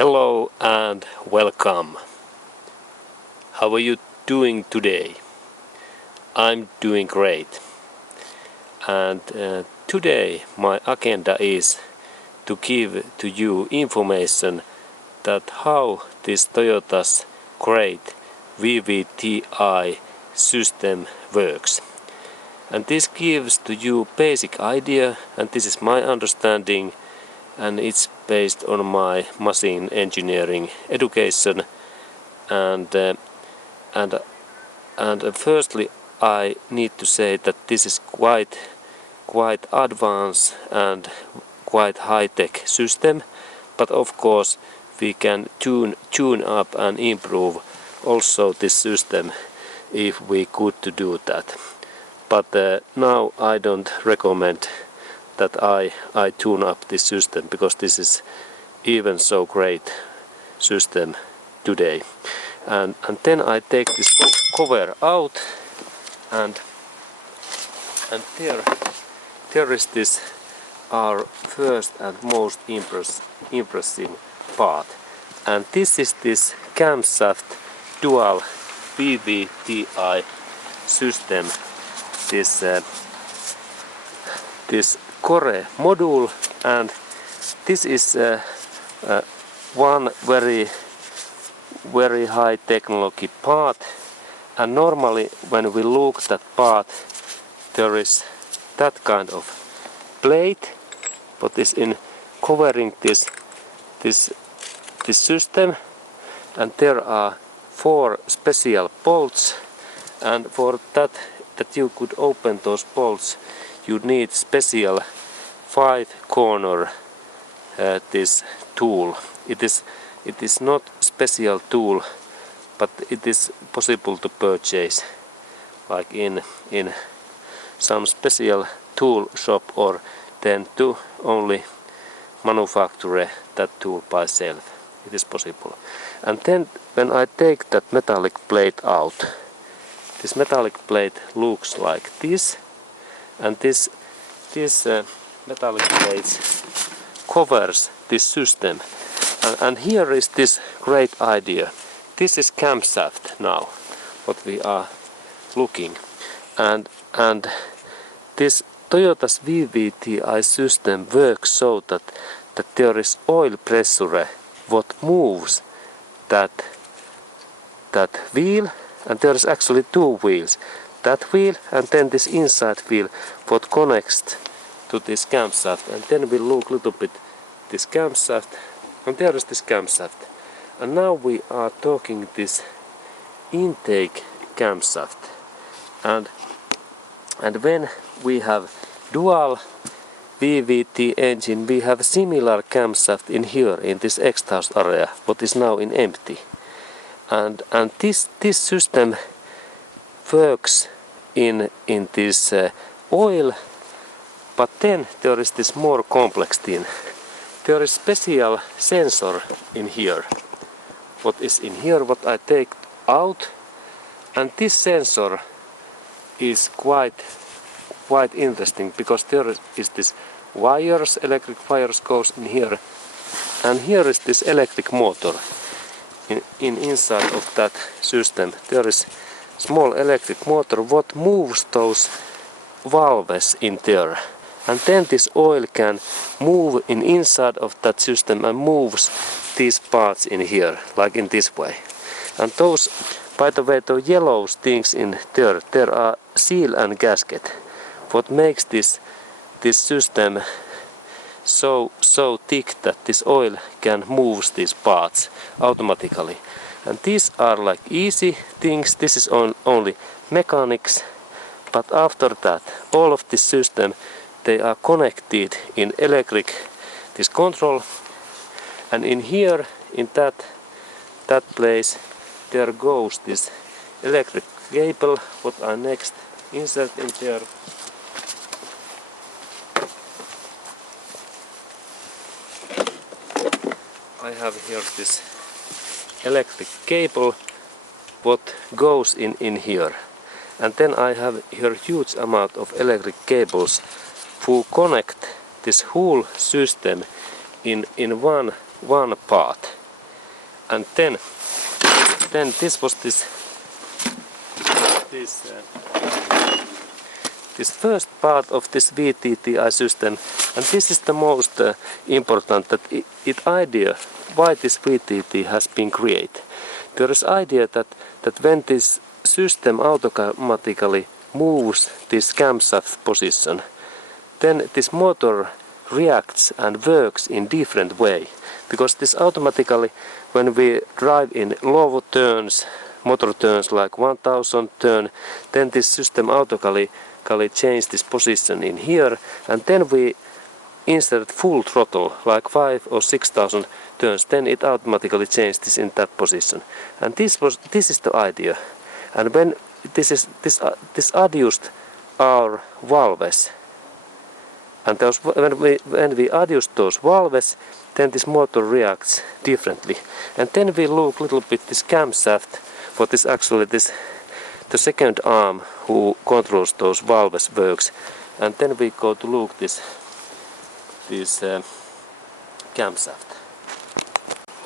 Hello and welcome. How are you doing today? I'm doing great. And today my agenda is to give to you information that how this Toyota's great VVT-i system works. And this gives to you basic idea, and this is my understanding, and it's based on my machine engineering education. And firstly, I need to say that this is quite advanced and quite high-tech system, but of course we can tune up and improve also this system if we could to do that. But now I don't recommend that I tune up this system, because this is even so great system today. And then I take this cover out, and there is this our first and most impressive part, and this is this Camshaft dual VVT-i system, this core module, and this is one very high technology part. And normally when we look at that part, there is that kind of plate what is in covering this system, and there are 4 special bolts, and for that you could open those bolts, you need special 5-corner this tool. It is not special tool, but it is possible to purchase like in some special tool shop, or then to only manufacture that tool by self. It is possible. And then when I take that metallic plate out, this metallic plate looks like this, and this metallic plate covers this system. And here is this great idea. This is Camshaft now, what we are looking. And this Toyota's VVT-i system works so that there is oil pressure what moves that wheel, and there is actually 2 wheels. That wheel and then this inside wheel what connects to this camshaft. And then we look a little bit this camshaft, and there is this camshaft. And now we are talking this intake camshaft. And when we have dual VVT engine, we have similar camshaft in here in this exhaust area, what is now in empty. And this system works in this oil, but then there is this more complex thing. There is special sensor in here. What is in here, what I take out, and this sensor is quite interesting, because there is this wires, electric wires goes in here, and here is this electric motor. Inside of that system there is small electric motor what moves those valves in there, and then this oil can move inside of that system and moves these parts in here, like in this way. And those, by the way, the yellow things in there are seal and gasket, what makes this system so thick that this oil can move these parts automatically. And these are like easy things. This is only mechanics, but after that all of this system, they are connected in electric this control, and in here in that place there goes this electric cable what I next insert in there. I have here this electric cable what goes in here, and then I have here huge amount of electric cables who connect this whole system in one part. and then this was this first part of this VVT-i system, and this is the most important, that it idea why this VVT has been created. There is idea that when this system automatically moves this camshaft position, then this motor reacts and works in different way, because this automatically, when we drive in low turns, motor turns like 1000 turn, then this system automatically change this position in here, and then we insert full throttle like 5 or 6000 turns, then it automatically changes this in that position. And this is the idea. And when this adjust our valves, and when we adjust those valves, then this motor reacts differently. And then we look a little bit this camshaft, what is actually the second arm who controls those valves works. And then we go to look this camshaft.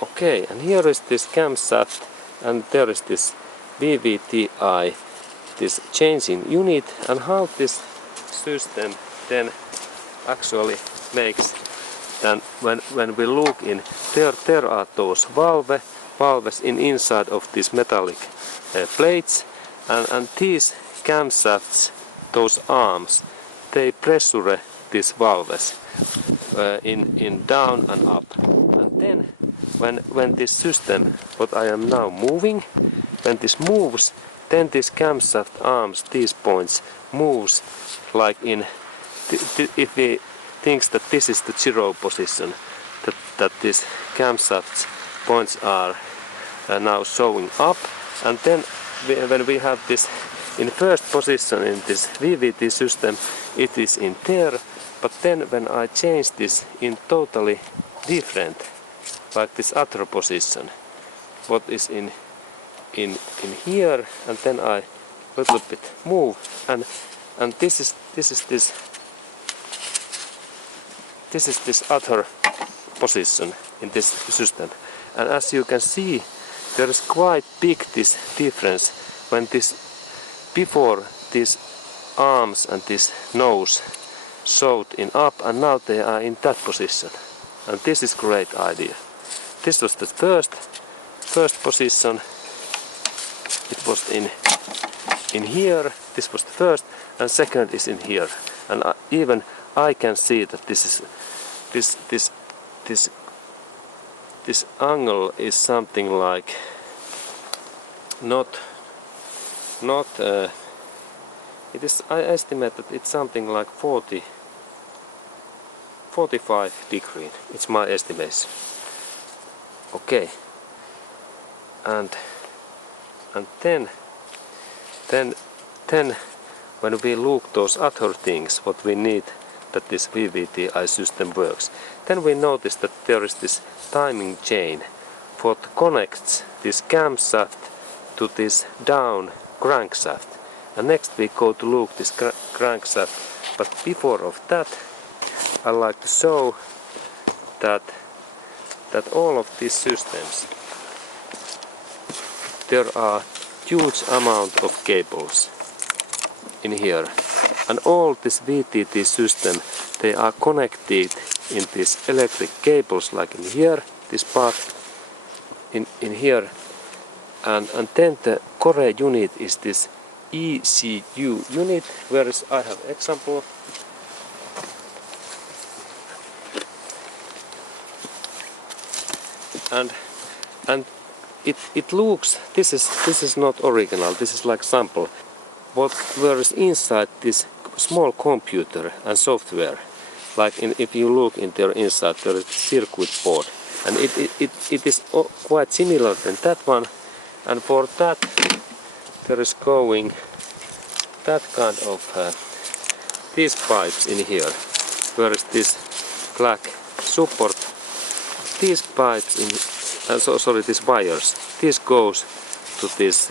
Okay, and here is this camshaft, and there is this VVT-i, this changing unit, and how this system then actually makes. Then when we look in there are those valves inside of these metallic plates, and these camshafts, those arms, they pressure these valves in down and up. And then when this system, what I am now moving, when this moves, then this camshaft arms, these points, moves like in, if we think that this is the 0 position, that these camshaft points are now showing up, and then when we have this in first position in this VVT system, it is in there, but then when I change this in totally different, like this other position, what is in here, and then I little bit move, and this is this other position in this system. And as you can see, there is quite big this difference when this before these arms and this nose showed in up, and now they are in that position. And this is great idea. This was the first position. It was in here. This was the first, and second is in here. And even I can see that this angle is something like it is, I estimate that it's something like 45 degrees. It's my estimation. Okay. And then when we look those other things what we need that this VVT-i system works, then we notice that there is this timing chain what connects this camshaft to this down crankshaft. And next we go to look this crankshaft, but before of that I like to show that all of these systems, there are huge amount of cables in here, and all this VVT system, they are connected in these electric cables like in here, this part in here, and then the core unit is this ECU unit, where is I have example. And it looks, this is not original, this is like sample. Where is inside this small computer and software, like if you look in there inside, there is a circuit board, and it is quite similar than that one, and for that there is going that kind of these pipes in here, where is this black support, these pipes in, sorry, these wires, this goes to this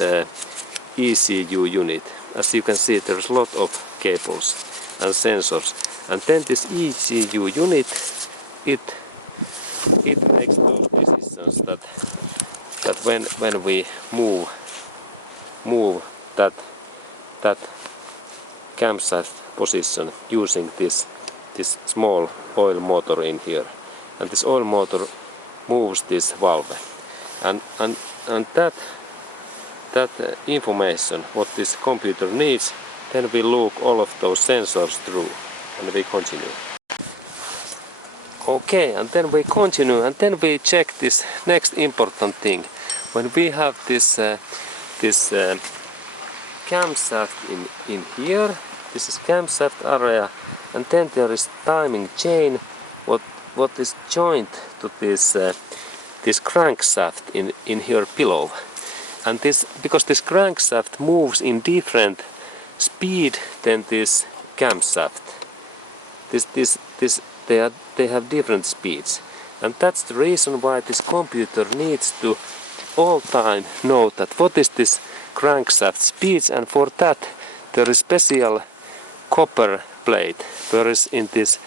ECU unit. As you can see, there's a lot of cables and sensors, and then this ECU unit, it makes those decisions when we move that camshaft position using this small oil motor in here, and this oil motor moves this valve, and that information what this computer needs, then we look all of those sensors through and we continue. Okay, and then we continue, and then we check this next important thing. When we have this camshaft in here, this is camshaft area, and then there is timing chain what is joined to this crankshaft in here below. And this, because this crankshaft moves in different speed than this camshaft. They have different speeds, and that's the reason why this computer needs to all time know that what is this crankshaft speeds, and for that there is special copper plate. Whereas in this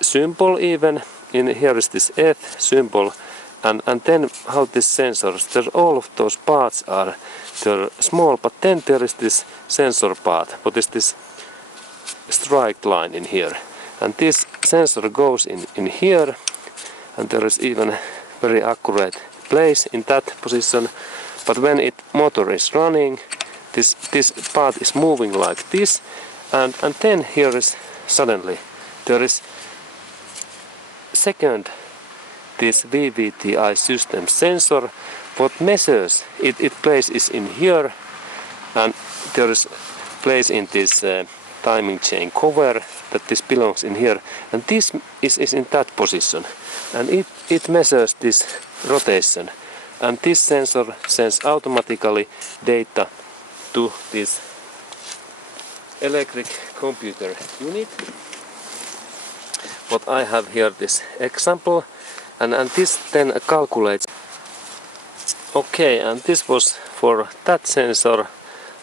symbol, even in here is this F symbol, and then how this sensors, there all of those parts are they're small, but then there is this sensor part, what is this strike line in here, and this sensor goes in here, and there is even very accurate place in that position. But when it motor is running, this part is moving like this, and then here is suddenly there is second this VVT-i system sensor what measures it place is in here, and there is place in this timing chain cover that this belongs in here, and this is in that position, and it measures this rotation, and this sensor sends automatically data to this electric computer unit. What I have here this example, and this then calculates. Okay, and this was for that sensor,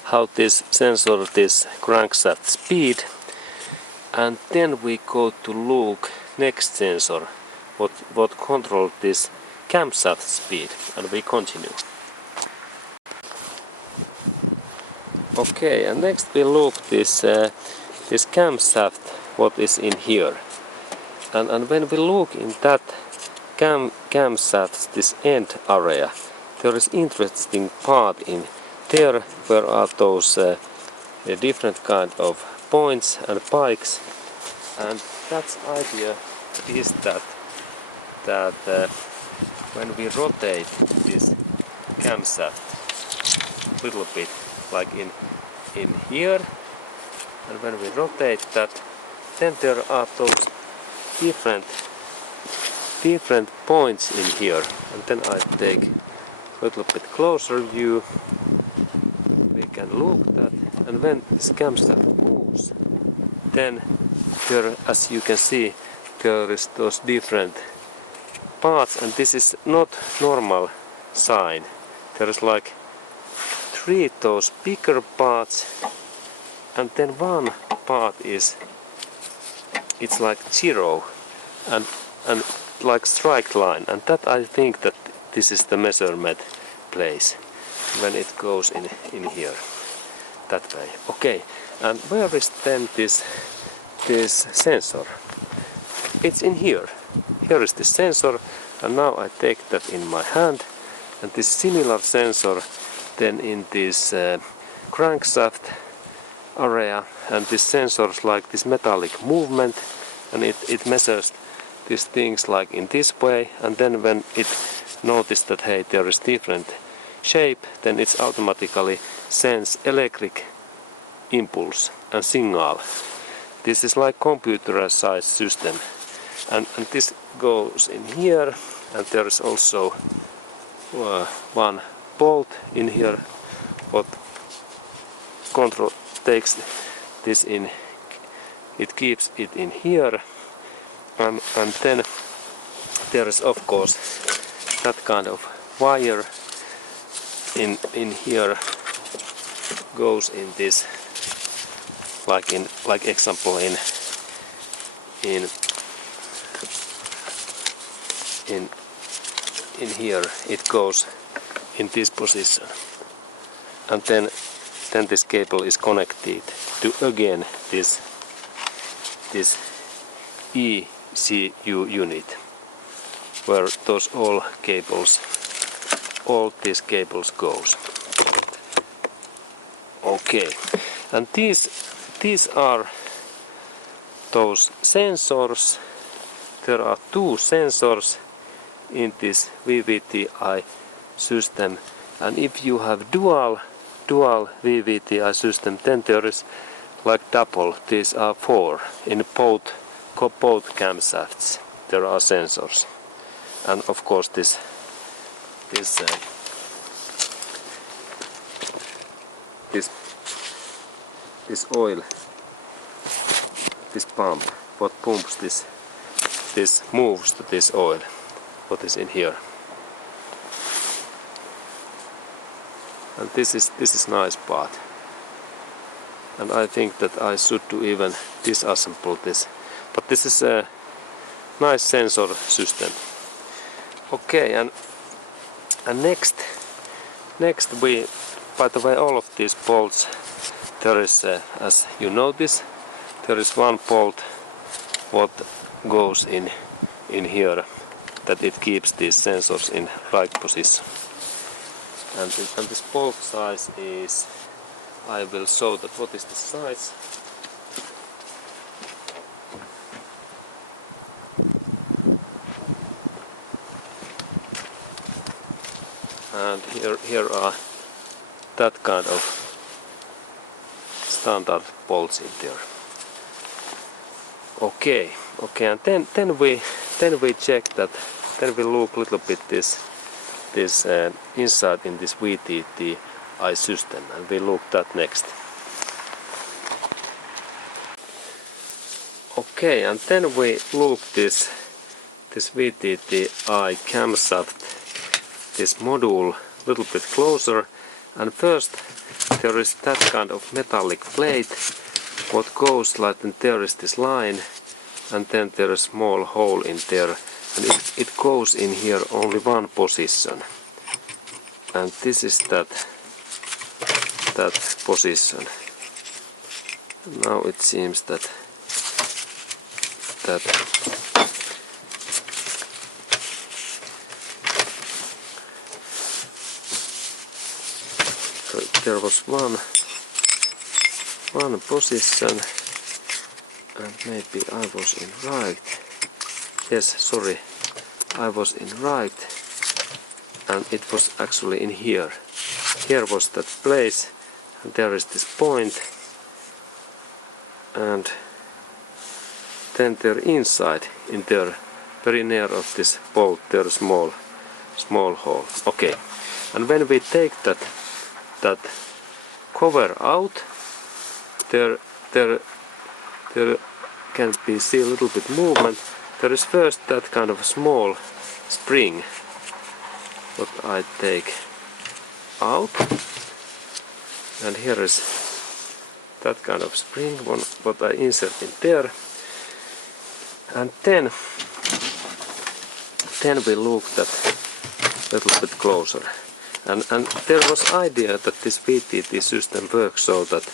how this sensor this crankshaft speed, and then we go to look next sensor what control this camshaft speed, and we continue. Okay, and next we look this camshaft what is in here, and when we look in that camshaft this end area, there is interesting part in there where are those different kind of points and pikes, and that's idea is that when we rotate this camshaft a little bit like in here, and when we rotate that, then there are those different points in here, and then I take a little bit closer view, we can look that, and when this camshaft moves, then there, as you can see, there is those different parts, and this is not normal sign. There is like 3 those bigger parts, and then one part is it's like 0 and like strike line, and that I think that this is the measurement place when it goes in here that way. Okay, and where is then this sensor? It's in here. Here is the sensor, and now I take that in my hand, and this similar sensor then in this crankshaft area, and this sensors like this metallic movement, and it measures these things like in this way, and then when it notices that hey there is different shape, then it's automatically sends electric impulse and signal. This is like computerized system, and this goes in here, and there is also one bolt in here what control takes this in, it keeps it in here, and then there is of course that kind of wire in here goes in this like example in here it goes in this position, and then this cable is connected to again this ECU unit, where all these cables goes. Okay, and these are those sensors. There are two sensors in this VVT-i system, and if you have dual VVT-i system, then there is like double. These are 4 in both camshafts. There are sensors, and of course this oil, this pump, what pumps this moves to this oil, what is in here. And this is nice part, and I think that I should do even disassemble this, but this is a nice sensor system. Okay, and next we, by the way, all of these bolts, there is as you notice, there is one bolt what goes in here, that it keeps these sensors in right position. And this bolt size is, I will show that what is the size. And here are that kind of standard bolts in there. Okay, and then we check that. Then we look a little bit this inside in this VVT-i system, and we look that next. Okay, and then we look this VVT-i camshaft, this module, a little bit closer. And first there is that kind of metallic plate what goes like, and there is this line, and then there is a small hole in there, and it goes in here only one position, and this is that position. Now it seems that there was one position, and maybe I was in right. Yes, sorry, I was in right, and it was actually in here. Here was that place, and there is this point, and then there inside, in there, very near of this bolt, there is small hole. Okay, and when we take that cover out, there can be see a little bit movement. There is first that kind of small spring what I take out, and here is that kind of spring one what I insert in there, and then we look that little bit closer. And there was idea that this VVT system works so that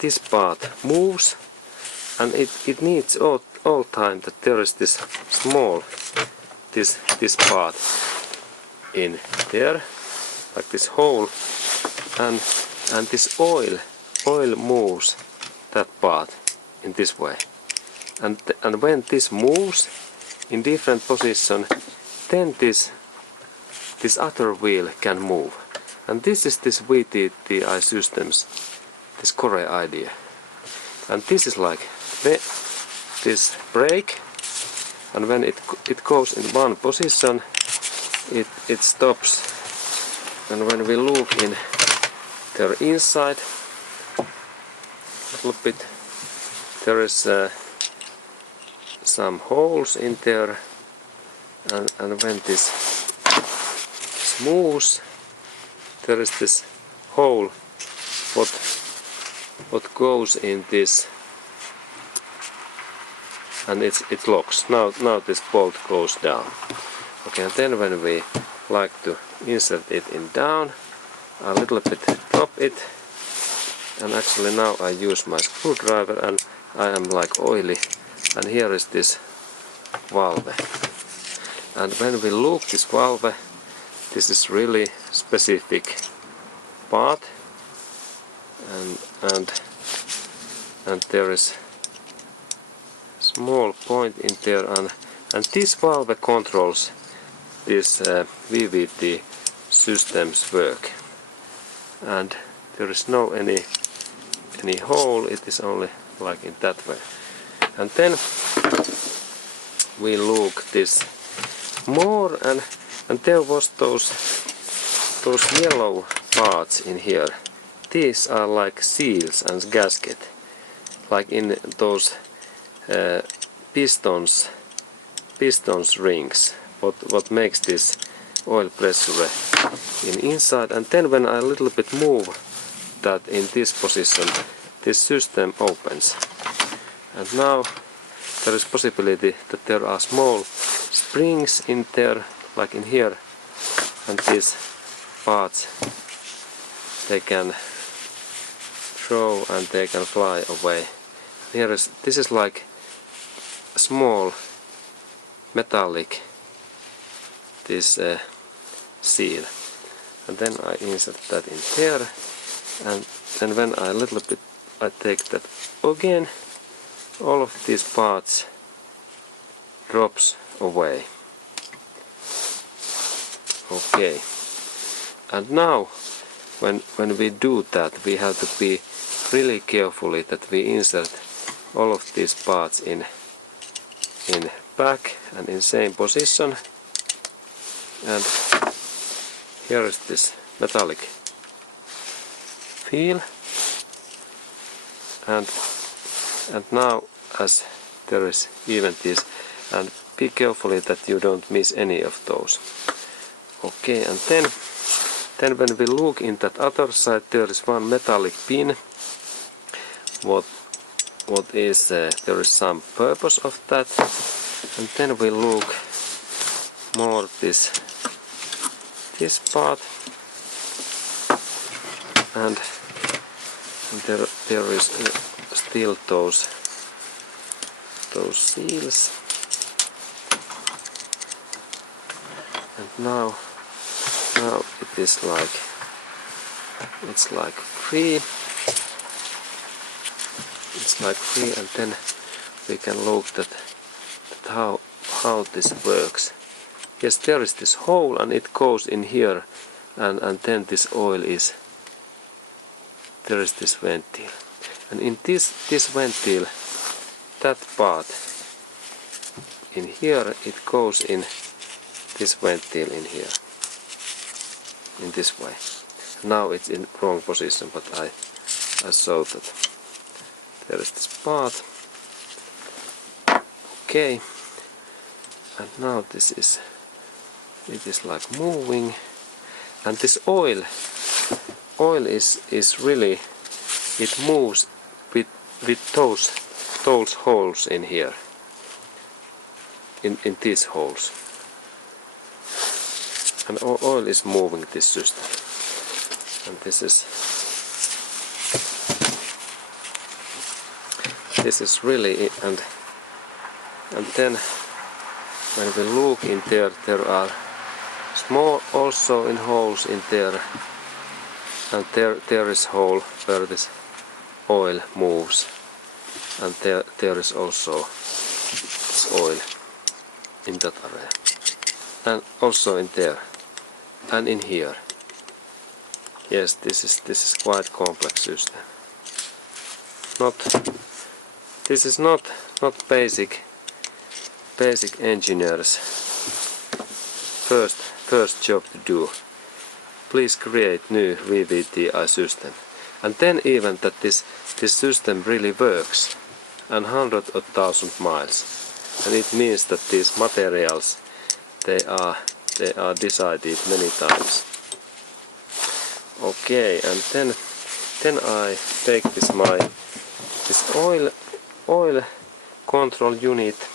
this part moves, and it needs all time that there is this small this part in there, like this hole, and this oil moves that part in this way, and when this moves in different position, then this other wheel can move, and this is this VVT-i systems, this core idea. And this is like this brake, and when it goes in one position, it stops, and when we look in there inside a little bit, there is some holes in there, and when this moves, there is this hole what goes in this, and it locks. Now this bolt goes down. Okay, and then when we like to insert it in down, a little bit drop it, and actually now I use my screwdriver and I am like oily, and here is this valve. And when we look this valve, this is really specific part, and there is small point in there, and this valve controls this VVT system's work, and there is no any hole, it is only like in that way. And then we look this more, and there was those yellow parts in here. These are like seals and gasket, like in those pistons rings, what makes this oil pressure in inside. And then when I a little bit move that in this position, this system opens, and now there is possibility that there are small springs in there, like in here, and these parts, they can throw and they can fly away. This is like a small metallic this seal, and then I insert that in there, and then when I take that again, all of these parts drops away. Okay, and now when we do that, we have to be really carefully that we insert all of these parts in back and in same position. And here is this metallic feel, and now as there is even this, and be carefully that you don't miss any of those. Okay, and then when we look in that other side, there is one metallic pin. What is there is some purpose of that, and then we look more this part, and there is still those seals, and now it is like, it's like free, and then we can look that how this works. Yes, there is this hole, and it goes in here, and then this oil is, there is this ventile, and in this ventile, that part in here, it goes in this ventile in here, in this way. Now it's in wrong position, but I saw that there is this part. Okay, and now this is, it is like moving, and this oil is really, it moves with those holes in here, in these holes, and oil is moving this system, and this is really, and then when we look in there, there are small also in holes in there, and there is hole where this oil moves, and there is also this oil in that area, and also in there, and in here. Yes, this is quite complex system. This is not basic engineers first job to do. Please create new VVT-i system, and then even that this system really works, and 100,000 miles, and it means that these materials, they are decided many times. Okay, and then I take this oil control unit,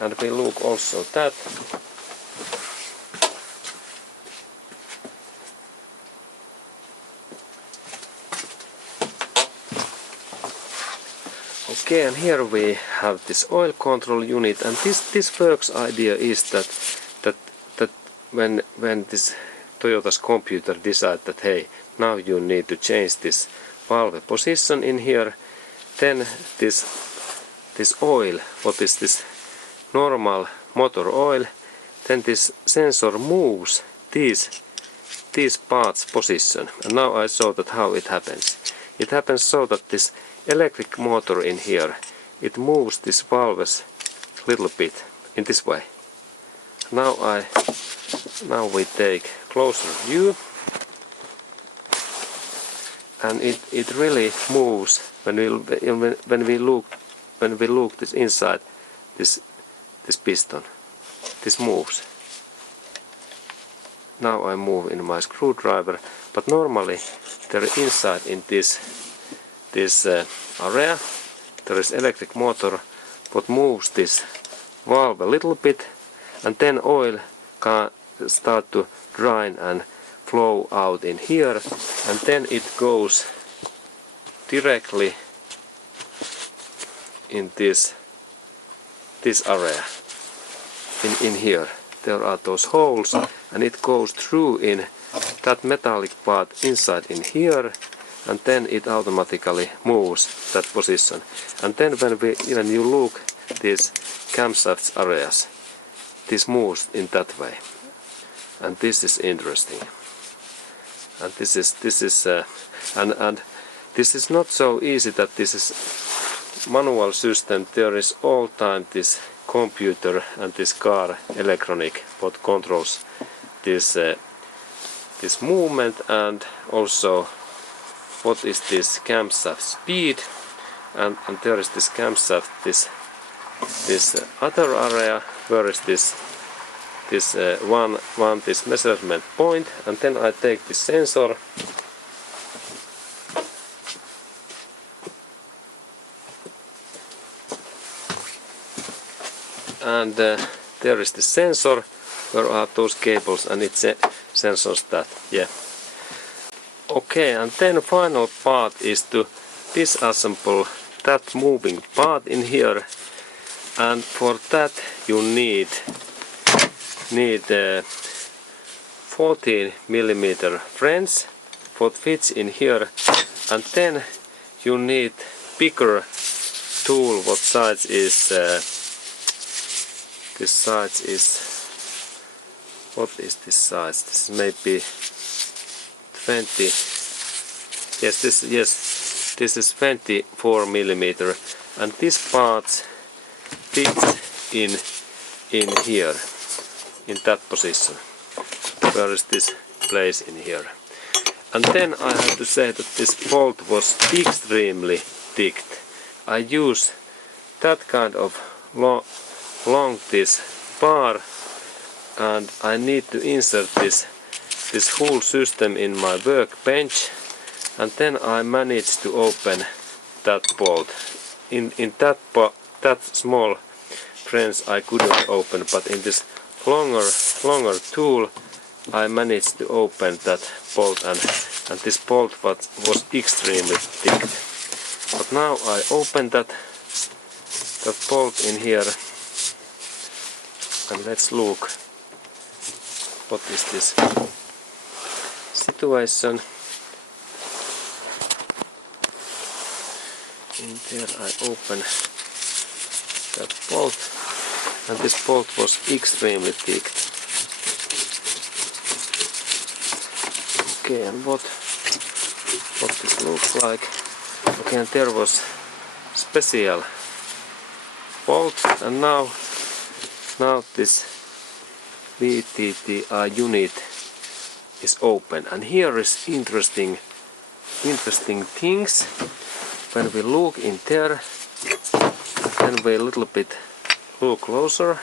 and we look also that, Okay, and here we have this oil control unit, and this works idea is that when this Toyota's computer decide that hey, now you need to change this valve position in here, then this oil, what is this normal motor oil, then this sensor moves these parts position. And now I show that how it happens. It happens so that this electric motor in here, it moves these valves a little bit in this way. Now we take closer view, and it really moves when we look this inside this piston. This moves. Now I move in my screwdriver, but normally there inside in this area there is electric motor what moves this valve a little bit, and then oil can start to drain and flow out in here, and then it goes directly in this area in here. There are those holes, and it goes through in that metallic part inside in here, and then it automatically moves that position. And then when you look these camshaft areas, this moves in that way, and this is interesting. And this is not so easy that this is manual system. There is all time this computer and this car electronic what controls this movement, and also what is this camshaft speed, and there is this camshaft this other area where is this this measurement point, and then I take this sensor and there is the sensor where I have those cables, and it sensors that. Yeah. Okay, and then final part is to disassemble that moving part in here, and for that you need 14mm wrench what fits in here, and then you need bigger tool. What size is this size is, what is this size? This is maybe 20. Yes, this is 24mm, and this part fits in here, in that position. Where is this place in here? And then I have to say that this bolt was extremely thick. I use that kind of long this bar, and I need to insert this whole system in my workbench, and then I managed to open that bolt. In that small wrench I couldn't open, but in this longer tool I managed to open that bolt, and this bolt was extremely thick. But now I open that bolt in here, and let's look what is this situation. In there I open that bolt, and this bolt was extremely thick. Okay, and what this looks like. Okay, and there was special bolt, and now this VVT-i unit is open, and here is interesting things. When we look in there, then we a little bit look closer.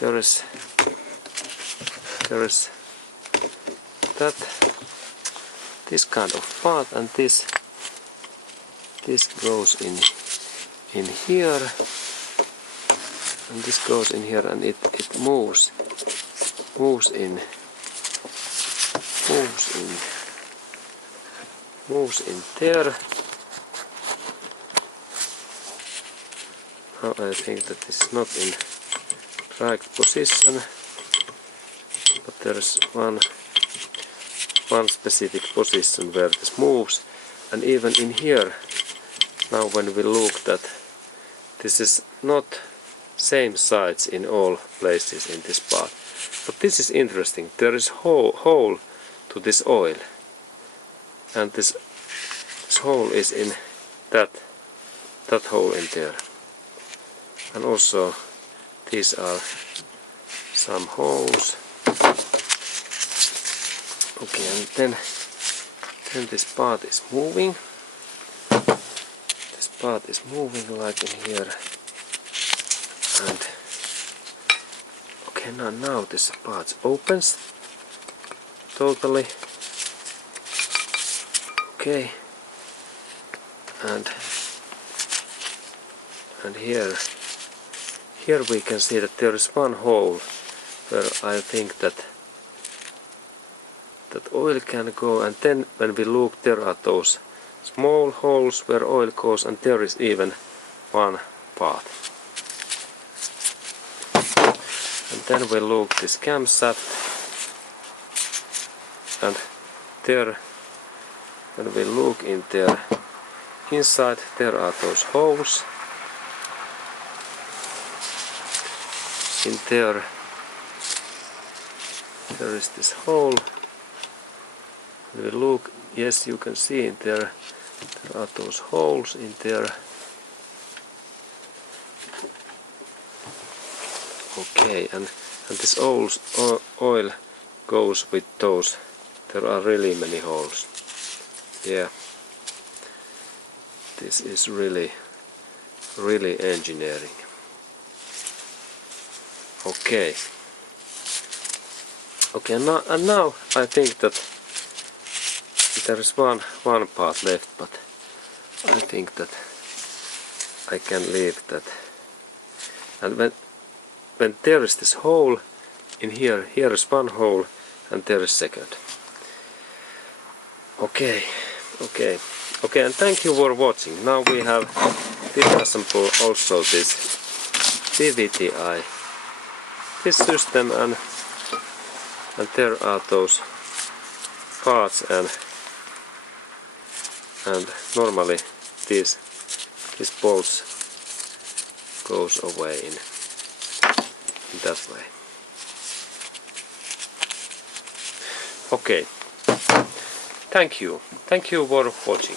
There is that this kind of part, and this goes in here, and this goes in here, and it moves in there, Now I think that this is not in right position, but there is one specific position where this moves, and even in here, now when we look that this is not same size in all places in this part. But this is interesting. There is hole to this oil, and this hole is in that hole in there, and also these are some holes. Okay, and then this part is moving. This part is moving like in here, and okay, now this part opens totally. Okay, and here we can see that there is one hole where I think that oil can go, and then when we look, there are those small holes where oil goes, and there is even one part. And then we look this camshaft, and there, when we look in there inside, there are those holes. In there is this hole. When we look, yes, you can see in there are those holes in there. Okay, and this oil goes with those. There are really many holes. Yeah, this is really engineering. Okay. Okay, and now I think that there is one part left, but I think that I can leave that. And when there is this hole in here is one hole, and there is second. Okay, and thank you for watching. Now we have disassembled also this VVT-i, this system, and there are those parts, and normally these bolts goes away in that way. Okay, thank you for watching.